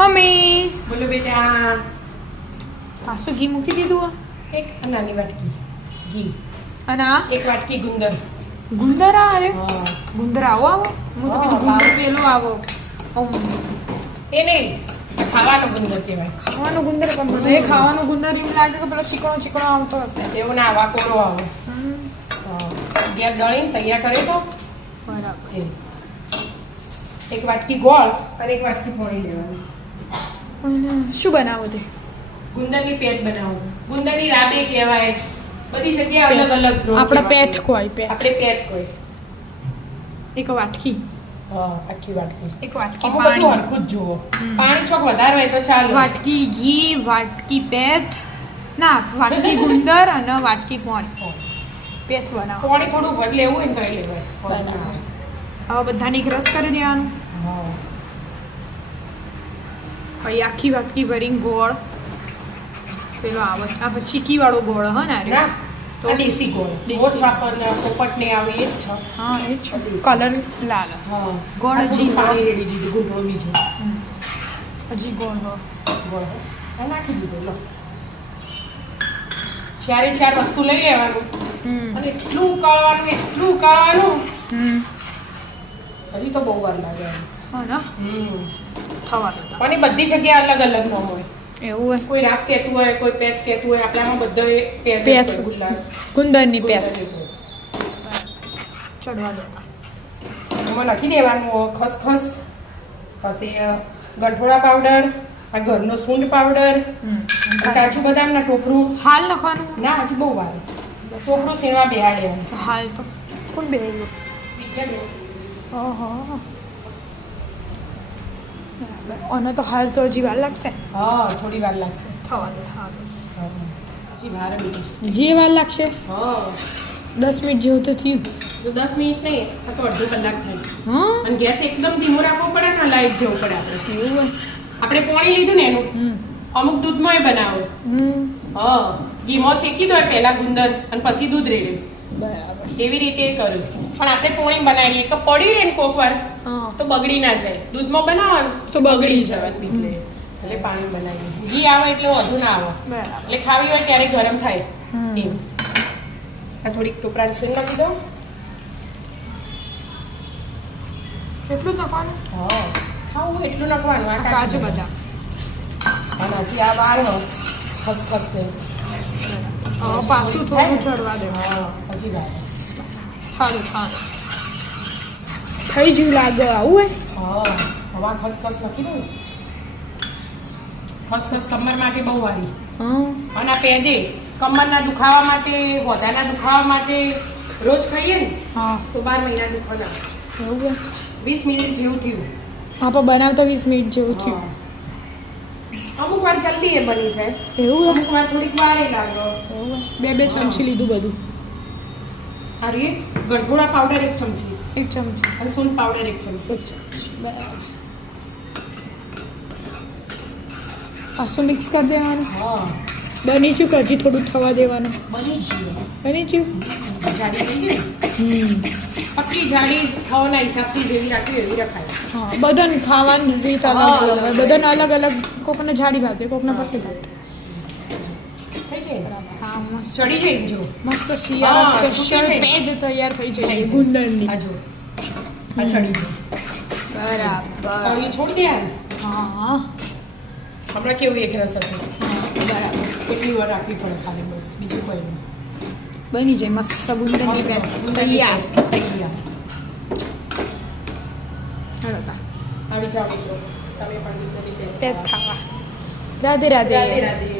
Mummy બોલો બેટા. પાછું ઘી મૂકી દીધું એક નાની વાટકી ઘી અને આ એક વાટકી ગુંદર. ગુંદર આવે હા ગુંદર આવો હું તો કીધું ગુંદર પેલો આવો એ નહીં ખાવાનો ગુંદર કહેવાય. ખાવાનું ગુંદર પણ મને ખાવાનું ગુંદર એમ લાગે કે પેલો ચીકણો ચીકણો આવતો હતો. એવું ના આવા કોરો આવો. ઘેર દળીને તૈયાર કરે તો બરાબર. એ એક વાટકી ગોળ અને એક વાટકી પાણી લેવાનું. અને શું બનાવો તે ગુંદરની પેટ બનાવો. ગુંદરની રાબે કહેવાય. બધી જગ્યાએ અલગ અલગ આપણે પેથ કોઈ પેથ આપણે પેટ કોઈ. એક વાટકી આખી વાટકી. એક વાટકી બધું પાણી હરખું જ જુઓ. પાણી છોક વધારે હોય તો ચાલો. વાટકી ઘી વાટકી પેથ ના વાટકી ગુંદર અને વાટકી પાણી પેથ બનાવો. પાણી થોડું વધ લેવું હોય ને તો લેવાય. હવે બધાની રસ કરી દેવાનું. હા પછી આખી વાટકી ભરીને ગોળ પેલો આવે આ ચીકી વાળો ગોળ હે ને ના તો દેશી ગોળ. દેશી. મોર છાપર ને પોપટ ને આવે એ જ છે. હા એ જ કલર લાલ હા ગોળ હજી પાણી રેડી દીધું. ગુંદરો બીજો હજી ગોળ હો ગોળ આ નાખી દીધો. લો ચારે ચાર વસ્તુ લઈ લેવાનું અને એટલું ઉકાળવાનું હજી તો બહુ વાર લાગે. હા ને થવા દેતા પણ એ બધી જગ્યાએ અલગ અલગ ન હોય. એવું હોય કોઈ રાપ કહેતું હોય કોઈ પેટ કહેતું હોય. આપણામાં બધો પેટ પેટ. ગુલાલ ગુંદરની પેથ ચડવા દેતા એમાં નાખી દેવાનું ખસખસ પછી ગઠોડા પાવડર આ ઘરનો સૂંઠ પાવડર કાજુ બદામના ટોપરું. હાલ લખવાનું ના હજી બહુ વાર. ટોપરું સીણવા બેહાડ્યા. હાલ તો કોણ બે ઓહો બરાબર. અને તો હાલ તો હજી વાર લાગશે હા થોડી વાર લાગશે. થવા દે હજી વાર બીજી. જે વાર લાગશે હા 10 મિનિટ જેવું તો થયું. તો 10 મિનિટ નહીં આ તો અડધો કલાક થાય. હા અને ગેસ એકદમ ધીમો રાખવો પડે ને લાઈટ જવું પડે. એવું હોય આપણે પાણી લીધું ને એનું અમુક દૂધમાં બનાવો. હા ઘીમાં શેકી દો પહેલા ગુંદર અને પછી દૂધ રેડે. બરાબર એવી રીતે કર્યું. પણ આપણે પોણી બનાવીએ કે પડી રહે ને કોક વાર હા તો બગડી ના જાય. દૂધમાં બનાવવાનું તો બગડી જવાનું બીક લે. એટલે પાણી બનાવીએ. ઘી આવે એટલે વધુ ના આવે. બરાબર એટલે ખાવી હોય ત્યારે ગરમ થાય. હમ. એમ આ થોડીક ટોપરાન છીણ નાખી દો. કેટલું નાખવાનું હા ખાવું હોય એટલું નાખવાનું. આ કાજુ બદામ અને હજી આ વાર ખસખસ ને હવે પાછું થોડું ચડવા દે હા હજી વાર. સારું સારું થઈ ગયું લાગે આવું હા હવે આ ખસખસ નાખી દઉં. ખસખસ કમર માટે બહુ સારી. હોય અને આ પેદે કમરના દુખાવા માટે હોદાના દુખાવા માટે રોજ ખાઈએ ને હા તો 12 મહિના દુખો ના. એવું હોય 20 મિનિટ જેવું થયું. હા પણ બનાવતા 20 મિનિટ જેવું થયું હા. અમુક વાર જલ્દી એ બની જાય. એવું હોય અમુક વાર થોડીક વાર એ લાગે. એવું હોય બે ચમચી લીધું બધું આ રે ગઠોડા પાવડર 1 ચમચી એક ચમચી અને સૂંઠ પાવડર 1 ચમચી. એક ચમચી બરાબર પાછું મિક્સ કરી દેવાનું હા બની ચૂક હજી થોડું થવા દેવાનું બની જ ગયું. બની ચૂક જાડી થઈ ગઈ. પતલી જાડી ખાવાના હિસાબથી જેવી રાખવી એવી રખાય. હા બધાને ખાવાની રીત અલગ હા, અલગ અલગ હોય અલગ. બધાને અલગ અલગ કોકને જાડી ભાવતી કોકને પતલી ભાવતી થઈ જાય ને? હા મસ્ત ચડી જાય જો. મસ્ત શિયાળા હા, સ્પેશિયલ તૂટી જાય. પેજ તૈયાર થઈ થઈ જાય જાય. ગુંદરની આ જો આ ચડી જાય. બરાબર તળિયું છોડી દે. હા હમણાં કેવું એક રસ હતું. બરાબર કેટલી વાર રાખવી પડે ખાલી બસ બીજું કોઈ નહીં. બની જાય મસ્ત ગુંદરની પેજ તૈયાર તૈયાર. હેડો તા આવી જાઓ મિત્રો તમે પણ ગુંદરની પેટ પેજ ખાવા. ખાવા રાધે રાધે રાધે રાધે.